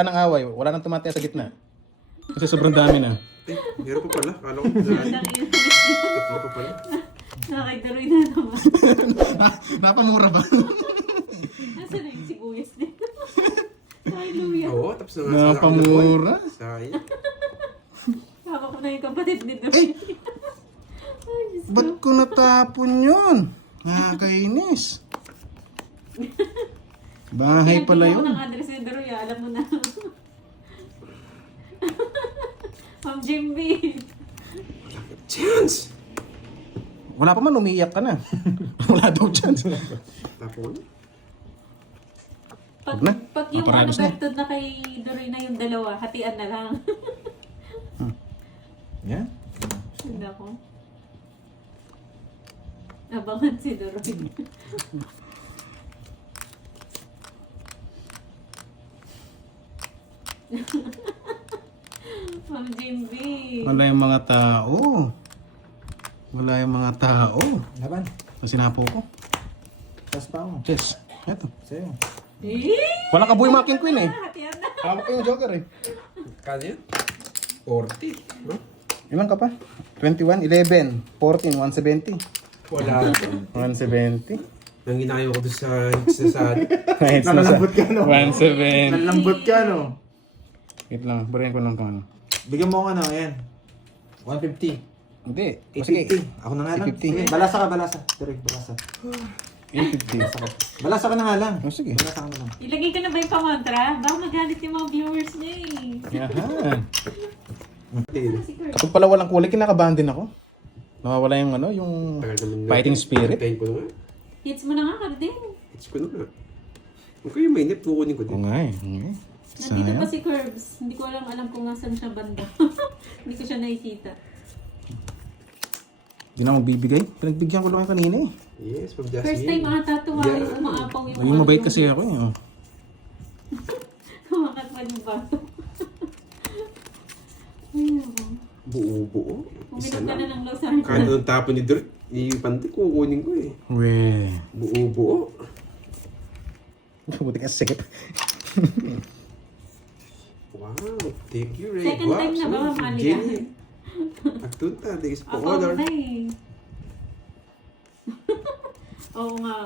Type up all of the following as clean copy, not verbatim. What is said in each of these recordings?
Ng away, wala nang tumataya sa gitna. Kasi sobrang dami na. Meron pa pala. Kala ko tatlo pa pala. Nakakituloy na naman. Napamura ba? Nasaan na yung sibuyas din? Hallelujah. Oo, tapos na nga Napamura? Sayang. Hawak ko na yung kapatid ni Dory. Ay, Diyos ko. Ba't ko natapon yun? Nakakainis. Bahay pala Pinagbuka ko yun. ng address ni Dory, alam mo na. Ma'am Jimby. Chance! Wala pa man, umiiyak ka na. Wala daw chance. Tapon. Pag, Huwag na. pag yung Paparalos na. bertod na kay Dory na yung dalawa, hatian na lang. Yan. Hindi ako. Abangan si Dory. Ma'am Jimby. Wala yung mga tao. Wala yung mga tao. Laban. Tapos sinapo ko. Tas pa ako. Yes. Eto. Sa'yo. Eh! Walang kabuhay mga king queen eh. Hatian na. Hawak ko yung joker eh. Kano yun? 40. No? Ilan ka pa? 21, 11, 14, 170. Wala. 170. Nang ginayo ko doon sa hits na sa... Nakalambot ka, no? 170. Nakalambot ka, no? Wait lang, bariyan ko lang kung ano. Bigyan mo ako ano, ayan. 150. Hindi. Sige. 850. Ako na nga lang. 850. Sige, balasa ka, balasa. Direk, balasa. 850. Balasa ka na nga lang. Oh, sige. Balasa ka na lang. Ilagay ko na ba yung pamantra? Baka magalit yung mga viewers niya eh. Yahan. Si Kurt. Kapag pala walang kulay, kinakabahan din ako. Nawawala yung ano, yung fighting spirit. Tayin ko na nga. Hits mo na nga, Kardin. Hits ko na nga. Kung kayo may nip, kukunin ko Oo din. nga eh. Okay. Nandito pa Sayang. si Curbs. Hindi ko alam kung nasan siya banda. Hindi ko siya nakikita. Hindi na magbibigay. Pinagbigyan ko lang yung kanina eh. Yes, from Jasmine. First time ata tuwa Yeah. yung umaapaw yung Naging mabait kasi ako eh. Oh. Kumakat pa yung bato. Ayun. Buo-buo. Isa Uminom ka na lang. ng Losartan. Kahit anong tapon ni Dirk, ipantik, kukunin ko eh. Weh. Buo-buo. Buti ka sakit. Wow, thank you, Ray. Second time na ba mamaligahan? Agtunta, digis po Ako order. na eh. Oo nga.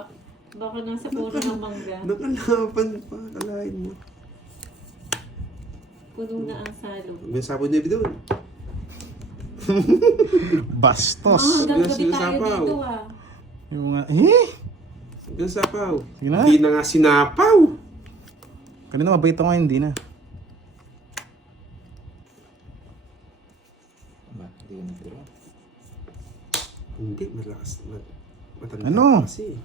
Baka nasa puno ng mangga. Nakalaban pa, kalahin mo. Puno na ang salo. May sabon niya doon. Bastos. Hanggang Yes, gabi yung tayo sapaw. dito ah. Yung nga, eh? Yung sapaw. Sige na. Hindi na nga sinapaw. Kanina mabait ako ngayon, hindi na. Ba, hindi ko natira. Hindi, malakas. Matanda Ano? kasi.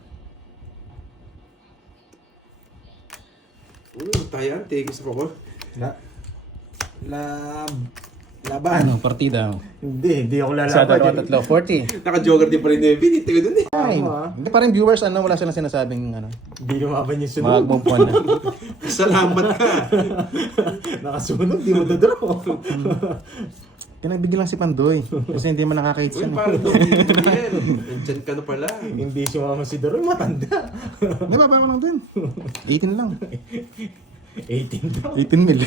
Tayo, tigis pa ko. Laban. Ano, partida. Hindi ako Sa lalaban. dalawa, tatlo, 40. Naka-jogger din pa rin yung binit. Tayo dun eh. Ay, ah. hindi pa rin viewers, ano, wala silang sinasabing, ano, Hindi lumaban yung sunod. mag-move on na. Salamat ka. Nakasunod, di mo dadraw. Pinagbigyan lang si Pandoy. Kasi hindi man nakakahit Uy, siya. parang doon yan. Nandyan ka na pala. Hindi sumama si Daroy, matanda. Hindi, baba ko lang din. 18 lang. 18 daw. 18 mil.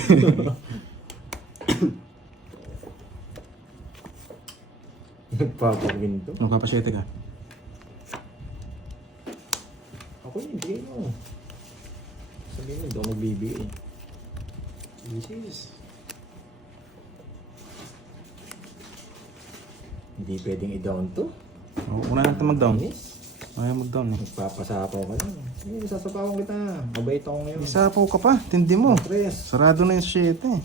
Nagpapawindo. Magpapasyete ka. Ako hindi, no. Sabihin mo, hindi ako magbibigay. Yes. Hindi pwedeng i-down to. Oh, una lang ito mag-down. Yes. Ayaw mag-down eh. Magpapasapaw ka lang. Sige, sasapawan kita. Mabait ako ngayon. Isapaw ka pa, tindi mo. Tres. Sarado na yung shit eh.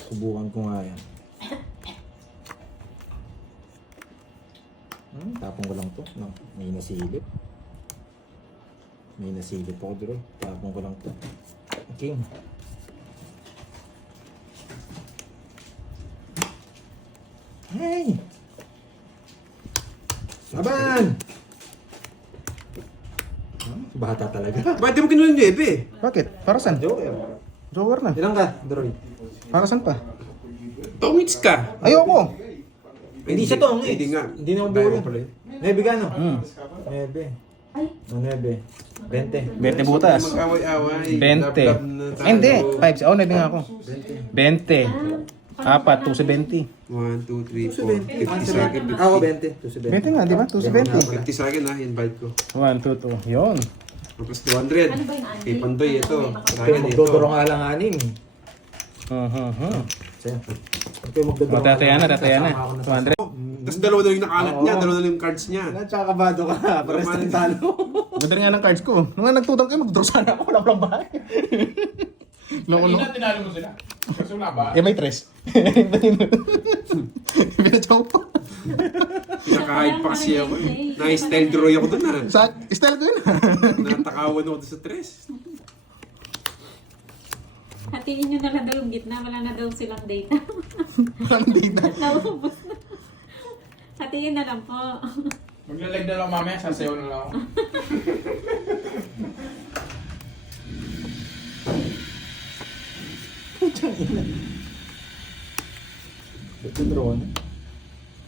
Subukan ko nga yan. Tapong ko lang to. No, may nasilip. May nasilip ako dito. Tapong ko lang to. Okay. Hey! Laban! Bata talaga. Bakit di mo kinuha yung Jebe? Bakit? Para saan? Joker. Joker na. Ilang ka, Droid? Para saan pa? Tongits ka. Ayoko. Hindi siya to, ang Hindi nga. Hindi na ako Dahil buo. pala yun. Nebe ka, no? Hmm. Nebe. Ay, 9. 20. 20 butas. Mag-away-away. 20. Love-love na tayo. Ay, hindi. 5. Oh, 9 nga ako. 20. ah, 4, 2 si 20. 1, 2, 3, 4. 50 sa akin. Ako 20. 2 si 20 nga, di ba? 2 si 20. 50 sa akin ha, invite ko. 1, 2, 2. Yun. Tapos 200. Ano ba yung Andy? Kay Pandoy ito. Sa Kayo akin ito. magdodoro nga lang 6. Kayo magdodoro. Tatayana, tatayana. 200. Tapos dalawa na yung nakalat niya, dalawa na yung cards niya. Tsaka kabado ka. Pares ng talo. Ganda rin nga ng cards ko. Nung nga nagtutang kayo, mag-draw sana ako. Wala palang bahay. Loko, loko. Tinalo mo sila. Kasi wala ba? Eh, may 3. Pinatsaw ko. Pinaka-hide pa kasi ako eh. Na-style draw ako dun ha. Sa style ko yun. Natakawan ako dun sa 3. Hatiin nyo na lang daw yung gitna. Wala na daw silang data. Walang data. Naubos na. Hatiin na lang po. Maglalag na lang mamaya, sasayaw na lang ako. Magdodoro na.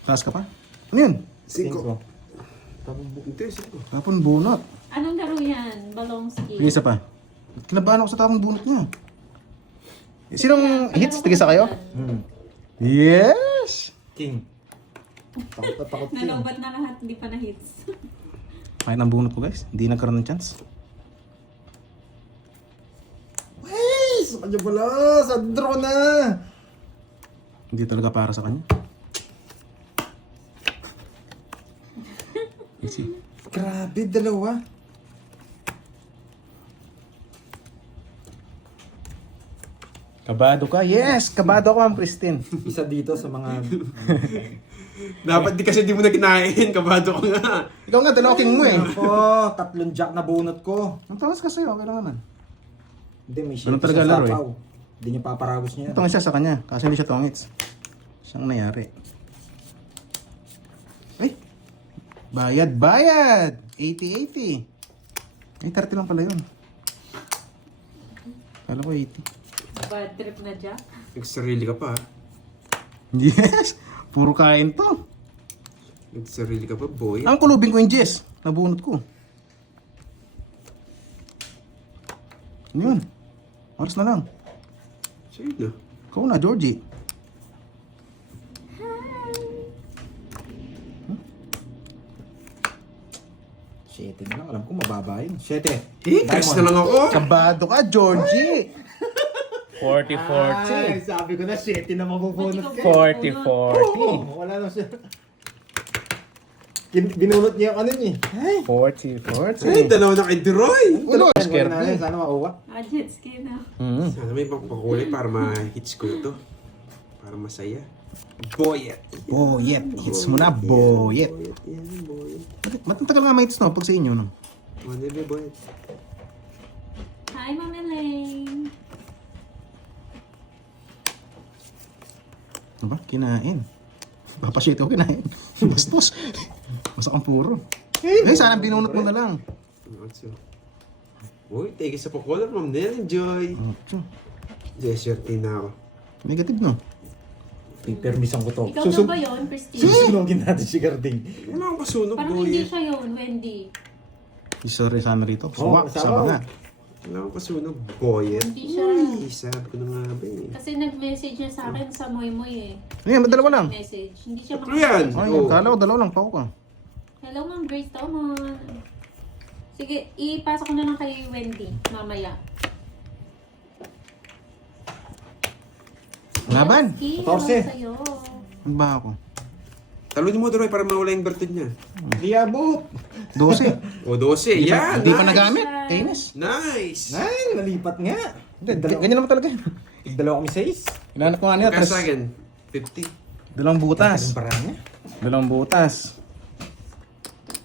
Taas ka pa? Ano yun? 5. Hindi, sino? Tapon bunot. Anong laro yan? Balongski. Sige, isa pa. Kinabahan ako sa tapong bunot niya. Sinong hits? Tigisa kayo? Yes! King. Takot na takot king. Nalobat na lahat, hindi pa na-hits. Kahit ang bunot ko guys, hindi nagkaroon ng chance. Ay! Sa kanya pala! Sa draw na! Hindi talaga para sa kanya. Easy. Grabe, dalawa. Kabado ka? Yes! Kabado ako, Ma'am Christine. Isa dito sa mga... Dapat di kasi di mo na kinain. Kabado ko nga. Ikaw nga, dalawaking mo eh. Oh, 3 jack na bunot ko. Ang tawas ka sa'yo, okay lang naman. Hindi, may Ganun shape talaga sa laro eh. sapaw. Hindi niya paparagos niya. Ito nga siya sa kanya, kasi hindi siya tongits. Siyang nangyari. Ay! Bayad, bayad! 80-80. Ay, 30 lang pala yun. Kala ko 80. Bad trip na Jack. Nagsarili ka pa ha. Yes! Puro kain to. Nagsarili ka pa, boy. Ang kulubing ko yung Jess. Nabunot ko. Ano yun? Oras na lang. Sa'yo na. Ikaw na, Georgie. Shete na lang. Alam ko mababa yun. Shete. Cash na lang ako. Kabado ka, Georgie! 40-40. Ay, sabi ko na shete na mabubunot ka. 40-40. Wala na siya. Binunot niya yung ano niya. Ay! 40-40. Ay, dalawa na kay Deroy. Ulo, Scared scared na. na. Sana makuha. Jet ski na. Sana may pakulay para ma-hits ko ito. Para masaya. Boyet. Boyet. Hits mo na, boyet. Yan, boyet. Ba't ang tagal nga may hits no? Pag sa inyo, no? Ano ba, boyet? Hi, Mami Elaine. Ano ba? Kinain. Papasyete ko kinain. Bastos. Masak ang puro. Eh, sana binunot mo na lang. Uy, take sa pakular, Ma'am Nell. Enjoy. Ocho. Desert na ako. Negative, no? Permission ko to. Ikaw na ba yun, Christine? Susunogin natin si Garding. Wala akong kasunog, Parang hindi boyet. siya yun, Wendy. Sorry sana rito. Suwak, sama nga. Wala akong kasunog, boyet. Hindi siya. Uy, sabi ko na nga ba eh. Kasi nag-message niya sa akin sa Moy Moy eh. Ayan, madalawa lang. Message. Hindi siya Tatlo yan. Ay, Oh. kala ko dalawa lang. Pako ka. Hello, Ma'am Grace Tomon. Sige, ipasok ko na lang kay Wendy mamaya. Laban. Yes, 14. sa'yo. Ano ba ako? Talunin mo, Deroy, para mawala yung bertod niya. Liabot! 12. O, 12. Yan, Hindi pa nice. nagamit. Kainis. Nice. Ay, nalipat nga. Ganyan naman talaga. Dalawa kami 6. Inanak ko nga niya. Kaya sa Tapos, akin, 50. dalawang butas. Ang parang niya. Dalawang butas.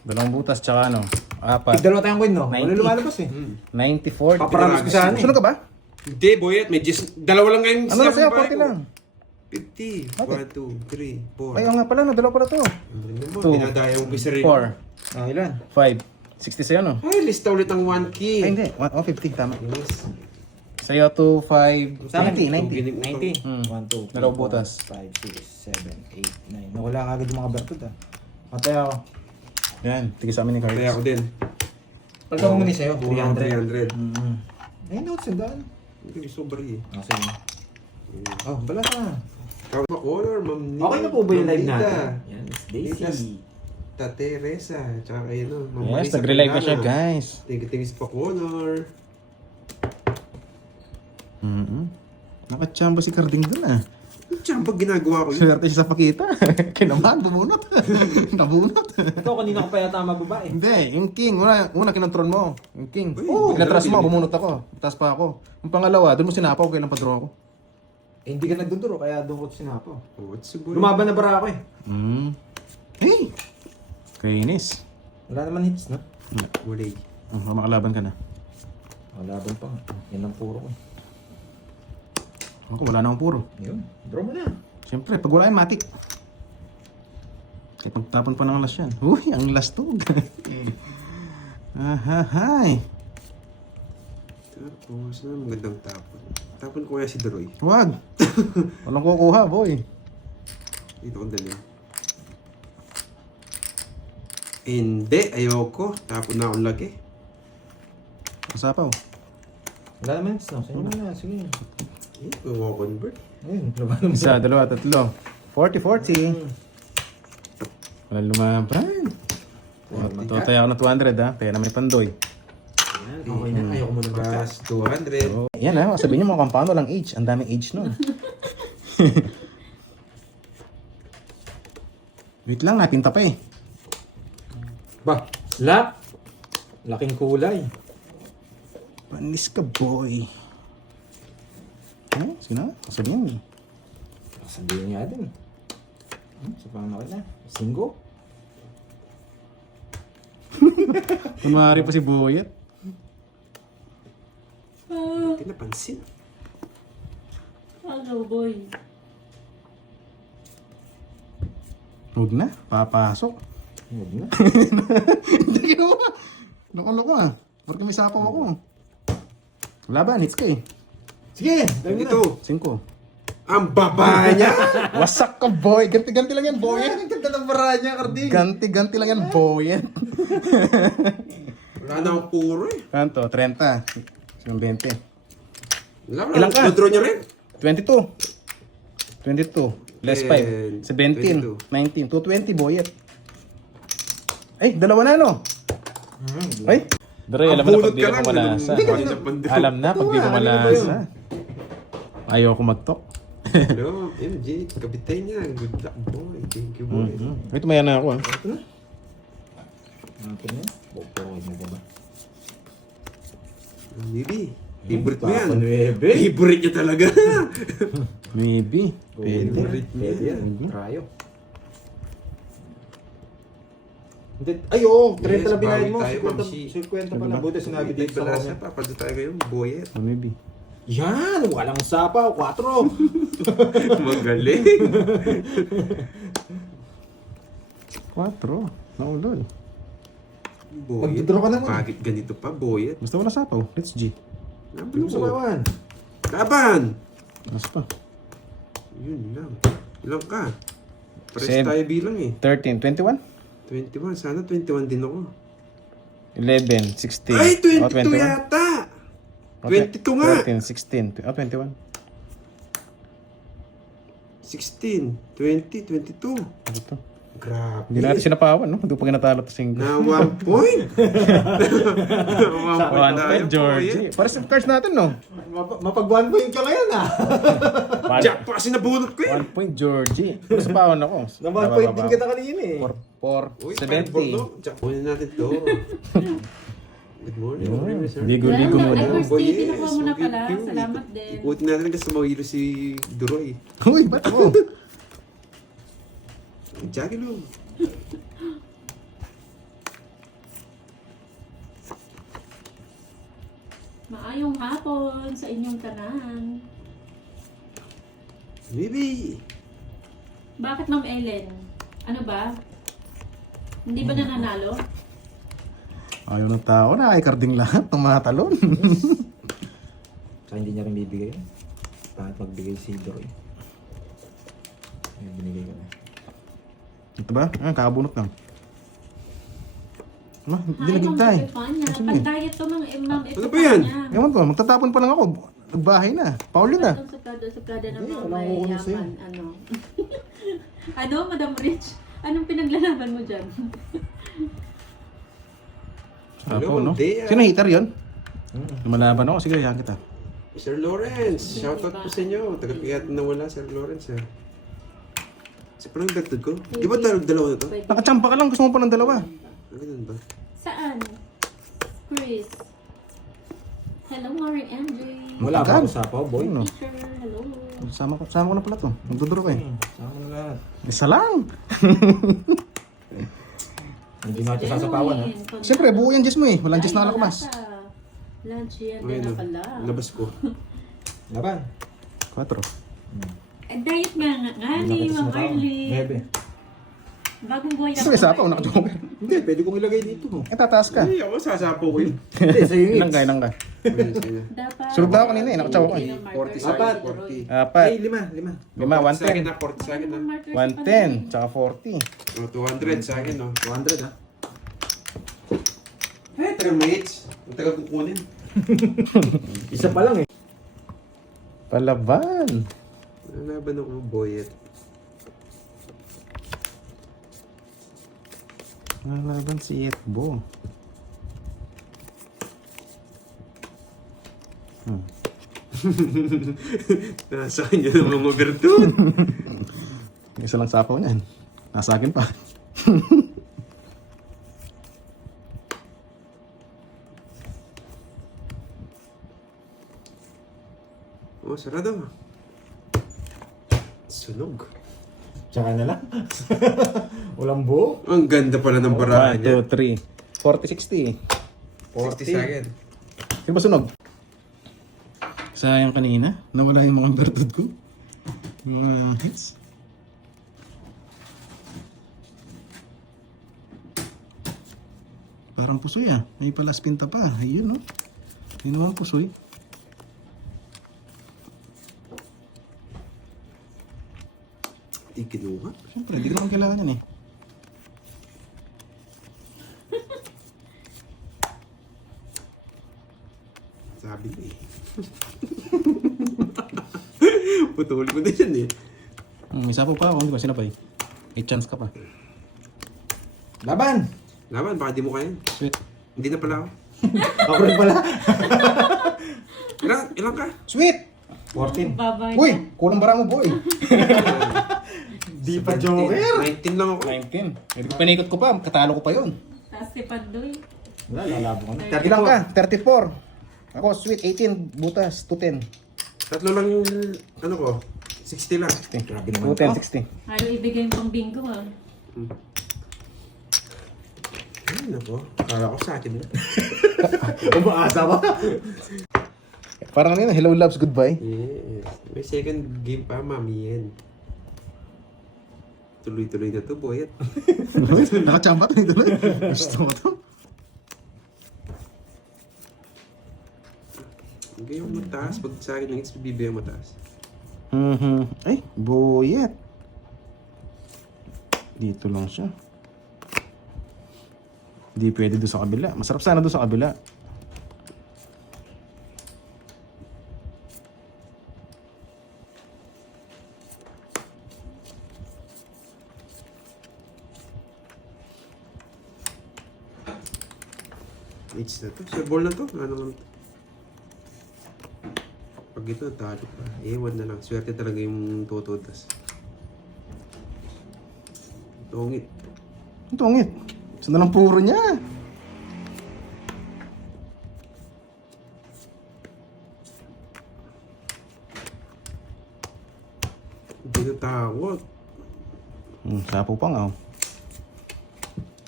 Dalawang butas, tsaka ano? 4. Dalawa tayong win, no? 90. Wala lumalabas eh. 94. Paparamos ko sana eh. Sunod ka ba? Hindi, boyet. May just, dalawa lang ngayon Ano na sa'yo? babae 40 ko. lang. 50. Bakit? 1, 2, 3, 4. Ay, oo nga pala. No, dalawa pala to. Two. Dinadaya mo sa rin. 4. Ah, ilan? 5. 60 sa'yo, no? Ay, lista ulit ang 1 key. Ay, hindi. 50. Tama. Yes. Sa'yo 2, 5, Sa akin, 90. 90. Hmm. 1, 2, 3, Dalawang butas. 5, 6, 7, 8, 9. Nawala ka agad yung mga bertod ah. Matay ako. Yan. Tigis sa amin ni Kaya Carlos. ako din. Pagka mo muna sa'yo, 300. 300. Ay, notes, sandaan. Hindi, sobri eh. Kasi, oh, bala ka. Kawit color, Ma'am Nina. Okay na po ba yung live Ma'am natin? Nita, Yan, Miss Nita, Daisy. Tate Reza, tsaka kayo no. Ma'am Yes, Marisa nagre-live na Cardana. siya, guys. Tigis pa color. Nakachamba si Carding dun ah. Diyan, pag ginagawa ko yun. Swerte siya sa pakita. Kinabahan, bumunot. Nabunot. Ito, kanina ko pa yata mababae. Hindi, yung king. Una kinontrol mo. Yung king. Uy, Pinatras mo, grabe. bumunot ako. Taas pa ako. Yung pangalawa, doon mo sinapaw, kailang padro ako. Eh, hindi ka nagduduro, kaya doon ko sinapo. Oh, what's the boy? Lumaban na bara ako eh. Hey! Kainis. Wala naman hits, no? Wala. Makalaban ka na. Laban pa nga. Yan ang puro ko. Ako, wala na akong puro. Yun, draw mo na. Siyempre, pag wala yung matik. Kaya pagtapon pa ng last yan. Uy, ang last tog. Ahahay. Tapos, ano magandang tapon? Tapon ko kaya si Droy. Wag. Walang kukuha, boy. Dito ko dali. Hindi, ayoko. Tapon na akong lagi. Masapaw. Wala naman hits, no? Sa'yo na, sige. Eh, convert. Ayun, laban mo. Isa, dalawa, tatlo. 40-40. Wala lumaban. Matutay ako ng 200 ha. Kaya naman yung pandoy. Okay na, ayoko muna ba? Plus 200. Oh, yan ha. Sabihin niyo mga kampano lang age. Ang daming age nun. Wait lang, napinta pa eh. Ba, slap! Laking kulay. Panis ka, boy. Sige na. Sabihin mo. Sabihin nga din. Sa pangmakit na. Singgo. Kunwari pa si Boyet. Hindi napansin. Hello, boy. Huwag na. Papasok. Huwag na. Hindi ginawa. Loko-loko ah. Porque may sapaw ako. Laban, hits ka eh. Sige! Dami na. Ito, 5. ang baba niya. Wasak ka, boy. Ganti-ganti lang yan, Boyet. Ang ganda ng bara niya, Carding. Ganti-ganti lang yan, Boyet. Wala na akong puro eh. Kanto, 30. Yung 20. Wala, Ilang ka? Draw niya rin. 22. 22. Less 5. 17. 19. 220, Boyet. Ay, dalawa na no? Ay. Dre, alam mo na pag di ka pumalasa. Alam na pag di pumalasa. Ayoko mag-talk. Hello, MJ. Kapitay niya. Good luck, boy. Thank you, boy. Wait, maya na ako ah. Ano na? Boporoid mo ba ba? Hindi. Favorite mo yan. Panuebe. Favorite niya talaga. Maybe. Pwede. Pwede yan. Trayo. Hindi. Ay, oo. 30 lang binahin mo. bawi tayo, Ma'am Shi. 50 pa na. Buti sinabi Hindi dito sa balasa kanya. pa. Pwede tayo ngayon, boyet. Oh, maybe. Yan! Walang sapaw. 4. Magaling. 4. Naulol. Boyet. Mag-draw ka naman. Bakit ganito pa, boyet? Basta wala sapaw. Let's G. Laban Sa mo. bawan. Laban! Mas pa. Yun lang. Ilang ka? Pares Seven. tayo bilang eh. 13. 21? 21. Sana 21 din ako. 11. 16. Ay, 22 Oh, 21. yata! Okay. 22 nga! 13. 16. Oh, 21. 16, 20, 22. Ano to? Grabe. Hindi natin sinapawan, no? Hindi pa kinatalo to single. Na 1 point. Na 1 point tayo, Georgie. Para sa cards natin, no? Mapag 1 point ka ngayon, ah. Jack pa kasi nabunot ko eh. 1 point, Georgie. Mas pawan ako. Na 1 point din kita kanina, eh. '4, 70. Jack, kunin natin to. Good morning. Ligo-ligo Salamat. muna. Ay, first Boy, day, yes. kinukuha mo na Okay, pala. cute. Salamat din. Ikutin natin kasi mawilo si Duroy. Uy, ba't ako? Jackie Lou. Maayong hapon sa inyong tanan. Baby. Bakit, Ma'am Ellen? Ano ba? Hindi ba nananalo? Ayaw ng tao na. Ay, karding lahat ng mga talon. Saka hindi niya rin bibigay. Bakit magbigay si Dory? Ayun, binigay ko na. Ito ba? Ah, kakabunot lang. Hindi naghintay. Pag-diet to, ma'am. Ano ba yan? Ewan ko, magtatapon pa lang ako. Nagbahay na. Paul yun ah. Suplada ng Hindi, mga walang kukunin sa'yo. mayaman. Ano? Ano, Madam Rich? Anong pinaglalaban mo dyan? Sapo, no? Hindi, ah. Sino hater yun? Lumalaban ako. Sige, yan kita. Sir Lawrence, shoutout po sa inyo. Taga-pigat na wala, Sir Lawrence. Kasi parang dagdag ko. Di ba dalawa na to? Nakachampa ka lang. Gusto mo pa ng dalawa. Ganun ba? Saan? Chris. Hello, Warren MJ. Wala ba ako sapaw, boy? No. Teacher, hello. Sama ko na pala to. Magduduro ko eh. Sama na lahat. Isa lang. Hindi na ito sasapawan, ha? Siyempre, buo yung Jess mo eh. Walang Jess na kalakabas. Lunch yan Ayun, din na oh. pala. Labas ko. Laban. 4. Diet nga ni Ma'am Arlie. Bebe. Bagong buhay Gusto may sapaw, nakajoker. Hindi, pwede kong ilagay dito. Eh, tataas ka. Hindi, ako sasapo ko yun. Hindi, sa'yo yun. Ilang ka, ilang ka. Ayun, sige. Dapat. Sunod na ako kanina eh, nakatsawa ko eh. 40 sa akin, 40. Apat. Ay, 5. 5, Sa akin 110. na, 40 sa akin na. 110, tsaka 40. Oh, 200 sa akin, no? 200, ha? Eh, tagal mates. Ang tagal kukunin. Isa pa lang, eh. Palaban. Nalaban ako, boyet. Nalaban si Yetbo. Nasa kanya ng mga virtud. Isa lang sapaw niyan. Nasa akin pa. Oh, sarado. Sunog. Tsaka na lang. Walang buo. Ang ganda pala ng barahan 1, niya. 2, 3. 40, 60. 40 sa akin. Sino ba sunog? Sayang kanina. Nawala yung mga bertod ko. Yung mga hits. Parang pusoy ah. May pala spinta pa. Ayun no. Hindi naman pusoy. Di kinuha. Siyempre, hindi ko naman kailangan yan eh. Sabi ko eh. Putol ko na yan eh. May sapaw pa ako. Hindi ba sinapay? May chance ka pa. Laban! Laban, baka di mo kaya. Sweet. Hindi na pala ako. Ako rin pala. Ilang ka? Sweet! 14. Babay Uy! na. Kulang bara mo boy. Di pa joker. 19 lang ako. 19. Hindi ko panikot ko pa. Katalo ko pa yun. Tapos si Padoy. Wala, lalabo ko na. Ilang ka? 34. Ako, sweet. 18. Butas. 210. Tatlo lang yung, ano ko, 60 lang. Grabe naman. 210, 60. Ayaw ibigay yung pang bingo ah. Ay, nako. Akala ko sa akin na. Umaasa ba? Parang ano yun, hello loves, goodbye. Yes. May second game pa, mami yan. Tuloy-tuloy na to, boyet. Nakachamba to nito. Gusto mo to? Hindi yung mataas. Pag sa akin ng hits, bibigyan mataas. Ay, boyet. Dito lang siya. Hindi pwede doon sa kabila. Masarap sana doon sa kabila. Hits na to. Sir ball na to. Ano naman to? Pag ito, talo pa. Ewan na lang. Swerte talaga yung tutudas. Tungit. Ang tungit. Saan na lang puro niya? Hindi na tawag. Sapo pa nga. Oh.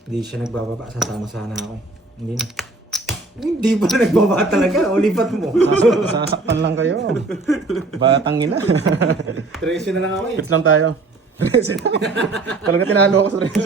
Hindi siya nagbababa. Sasama sana ako. Hindi na. Hindi pa nagbaba talaga. O lipat mo. Sasaktan lang kayo. Batang ina. 13 na lang ako eh. Pits lang tayo. Talaga tinalo ako sa 13.